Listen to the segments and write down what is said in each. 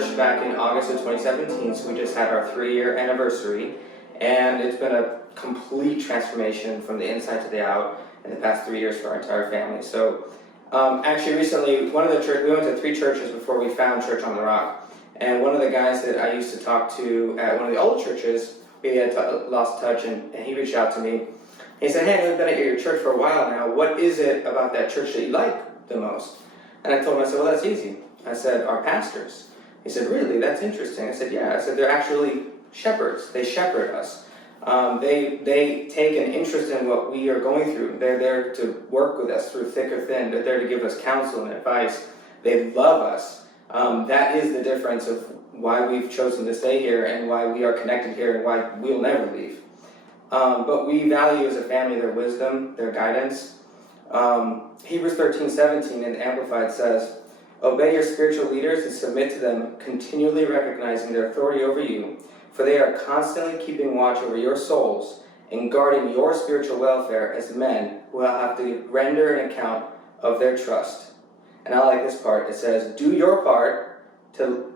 church back in August of 2017, so we just had our 3-year anniversary, and it's been a complete transformation from the inside to the out in the past 3 years for our entire family. So actually recently, we went to 3 churches before we found Church on the Rock, and one of the guys that I used to talk to at one of the old churches, we had lost touch, and he reached out to me. He said, "Hey, I've been at your church for a while now. What is it about that church that you like the most?" And I told him, I said, "Well, that's easy." I said, "Our pastors." He said, "Really? That's interesting." I said, "Yeah." I said, "They're actually shepherds. They shepherd us. They take an interest in what we are going through. They're there to work with us through thick or thin. They're there to give us counsel and advice. They love us." That is the difference of why we've chosen to stay here and why we are connected here and why we'll never leave. But we value as a family their wisdom, their guidance. Hebrews 13:17 in the Amplified says, "Obey your spiritual leaders and submit to them, continually recognizing their authority over you, for they are constantly keeping watch over your souls and guarding your spiritual welfare as men who will have to render an account of their trust." And I like this part. It says, "Do your part to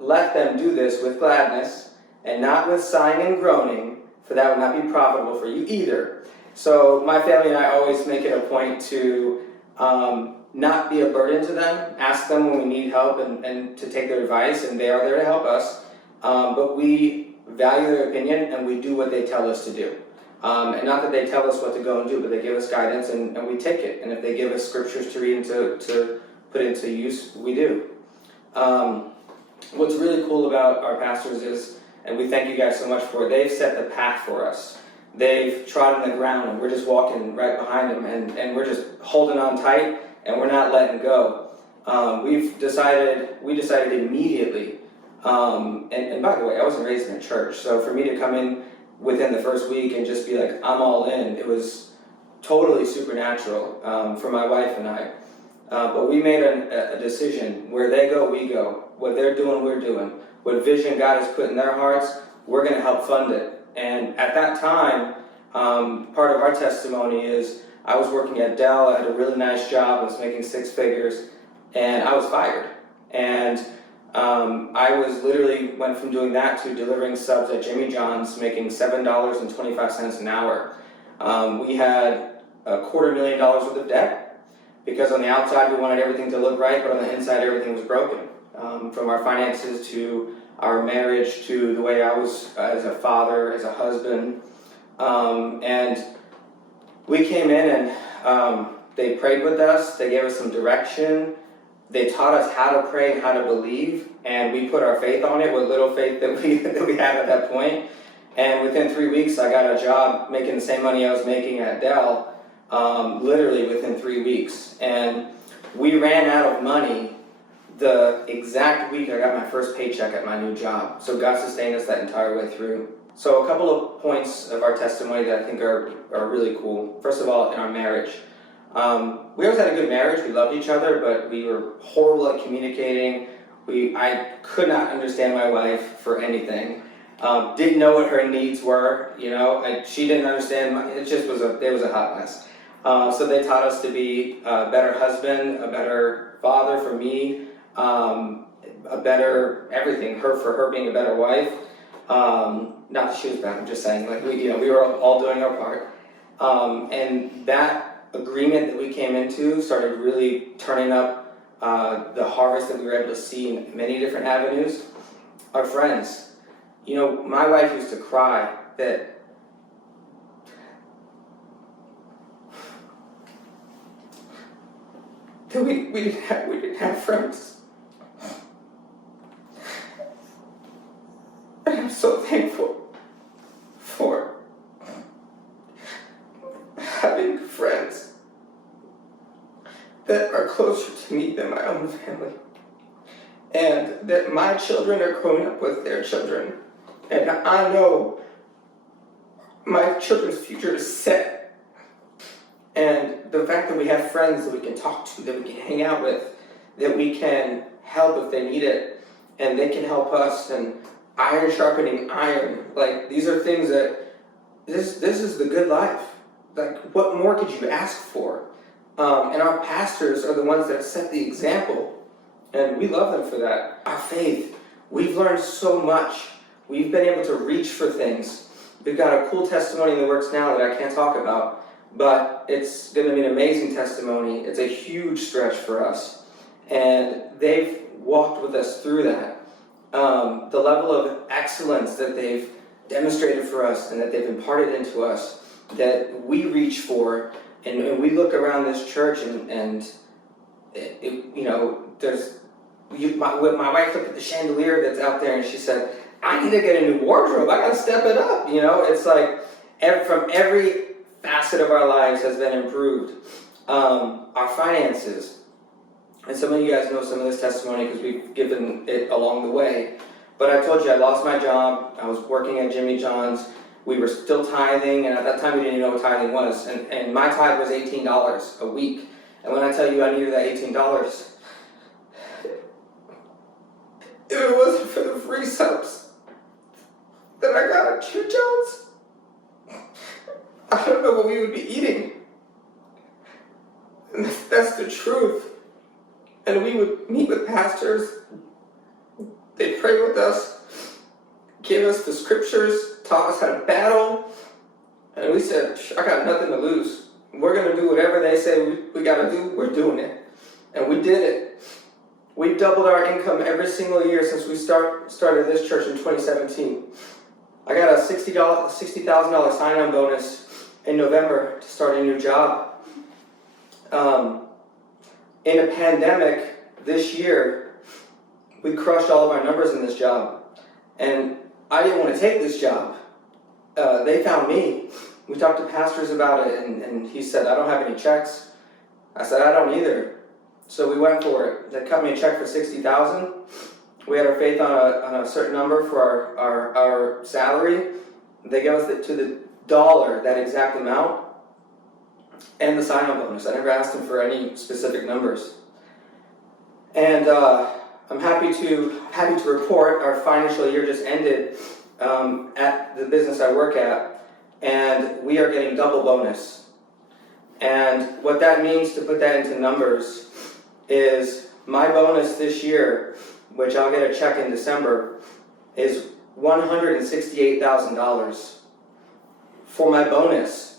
let them do this with gladness and not with sighing and groaning, for that would not be profitable for you either." So my family and I always make it a point to not be a burden to them, ask them when we need help and to take their advice, and they are there to help us. But we value their opinion and we do what they tell us to do. And not that they tell us what to go and do, but they give us guidance and we take it. And if they give us scriptures to read and to put into use, we do. What's really cool about our pastors is, and we thank you guys so much for it, they've set the path for us. They've trodden the ground and we're just walking right behind them and we're just holding on tight and we're not letting go. We decided immediately, and by the way, I wasn't raised in a church, so for me to come in within the first week and just be like, I'm all in, it was totally supernatural for my wife and I. But we made a decision. Where they go, we go. What they're doing, we're doing. What vision God has put in their hearts, we're going to help fund it. And at that time, part of our testimony is I was working at Dell. I had a really nice job. I was making 6 figures, and I was fired. And I was literally went from doing that to delivering subs at Jimmy John's, making $7.25 an hour. We had $250,000 worth of debt because on the outside we wanted everything to look right, but on the inside everything was broken. From our finances to our marriage to the way I was as a father, as a husband. And we came in and they prayed with us, they gave us some direction, they taught us how to pray and how to believe, and we put our faith on it, with little faith that we had at that point. And within 3 weeks I got a job making the same money I was making at Dell, literally within 3 weeks. And we ran out of money the exact week I got my first paycheck at my new job. So God sustained us that entire way through. So a couple of points of our testimony that I think are really cool. First of all, in our marriage. We always had a good marriage. We loved each other, but we were horrible at communicating. I could not understand my wife for anything. Didn't know what her needs were. She didn't understand. It was a hot mess. So they taught us to be a better husband, a better father for me, a better everything. For her being a better wife. Not that she was bad. I'm just saying, we were all doing our part. And that agreement that we came into started really turning up the harvest that we were able to see in many different avenues. Our friends, my wife used to cry that we didn't have friends. And I'm so thankful for having friends that are closer to me than my own family, and that my children are growing up with their children, and I know my children's future is set. And the fact that we have friends that we can talk to, that we can hang out with, that we can help if they need it, and they can help us, and iron sharpening iron, these are things that this is the good life. What more could you ask for? And our pastors are the ones that set the example, and we love them for that. Our faith we've learned so much. We've been able to reach for things. We've got a cool testimony in the works now that I can't talk about, but it's going to be an amazing testimony. It's a huge stretch for us, and they've walked with us through that. The level of excellence that they've demonstrated for us and that they've imparted into us, that we reach for, and we look around this church and there's my wife looked at the chandelier that's out there and she said, I need to get a new wardrobe. I got to step it up. It's like from every facet of our lives has been improved. Our finances, and some of you guys know some of this testimony because we've given it along the way. But I told you I lost my job. I was working at Jimmy John's. We were still tithing, and at that time we didn't even know what tithing was. And my tithe was $18 a week. And when I tell you I needed that $18, if it wasn't for the free subs that I got at Jimmy John's, I don't know what we would be eating. And that's the truth. And we would meet with pastors. They'd pray with us, give us the scriptures, taught us how to battle. And we said, I got nothing to lose. We're going to do whatever they say we got to do. We're doing it. And we did it. We've doubled our income every single year since we started this church in 2017. I got a $60,000 sign-on bonus in November to start a new job. In a pandemic this year, we crushed all of our numbers in this job. And I didn't want to take this job. They found me. We talked to pastors about it, and he said, I don't have any checks. I said, I don't either. So we went for it. They cut me a check for $60,000. We had our faith on a certain number for our salary. They gave us to the dollar that exact amount and the sign-on bonus. I never asked them for any specific numbers. And I'm happy to report our financial year just ended at the business I work at, and we are getting double bonus. And what that means, to put that into numbers, is my bonus this year, which I'll get a check in December, is $168,000 for my bonus.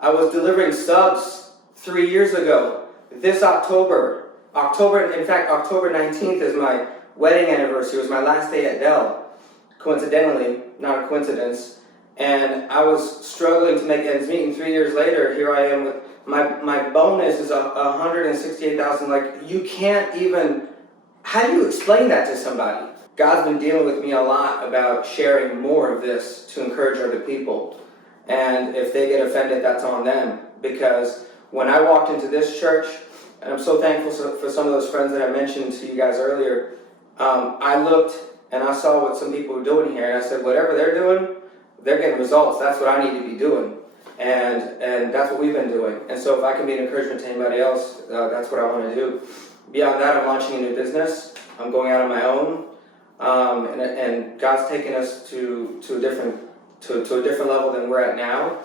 I was delivering subs 3 years ago. This October 19th is my wedding anniversary. It was my last day at Dell. Coincidentally, not a coincidence. And I was struggling to make ends meet, and 3 years later, here I am with my bonus is $168,000. Like, you can't even, how do you explain that to somebody? God's been dealing with me a lot about sharing more of this to encourage other people. And if they get offended, that's on them. Because when I walked into this church, and I'm so thankful for some of those friends that I mentioned to you guys earlier, I looked and I saw what some people were doing here, and I said, whatever they're doing, they're getting results. That's what I need to be doing. And that's what we've been doing. And so if I can be an encouragement to anybody else, that's what I want to do. Beyond that, I'm launching a new business. I'm going out on my own. And God's taken us to a different level than we're at now.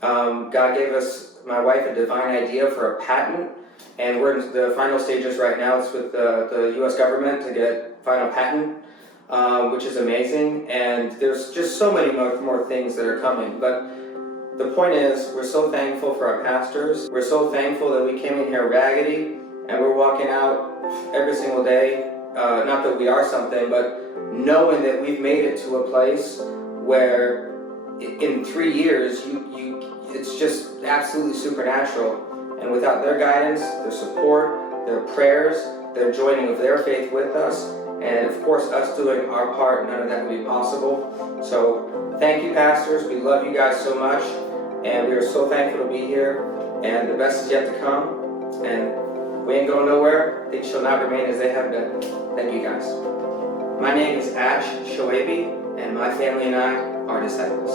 God gave us, my wife, a divine idea for a patent, and we're in the final stages right now. It's with the U.S. government to get final patent, which is amazing. And there's just so many more things that are coming. But the point is, we're so thankful for our pastors. We're so thankful that we came in here raggedy, and we're walking out every single day. Not that we are something, but knowing that we've made it to a place where in 3 years, it's just absolutely supernatural. And without their guidance, their support, their prayers, their joining of their faith with us, and of course us doing our part, none of that would be possible. So thank you, pastors. We love you guys so much, and we are so thankful to be here. And the best is yet to come. And we ain't going nowhere. Things shall not remain as they have been. Thank you, guys. My name is Shoeibi, and my family and I are disciples.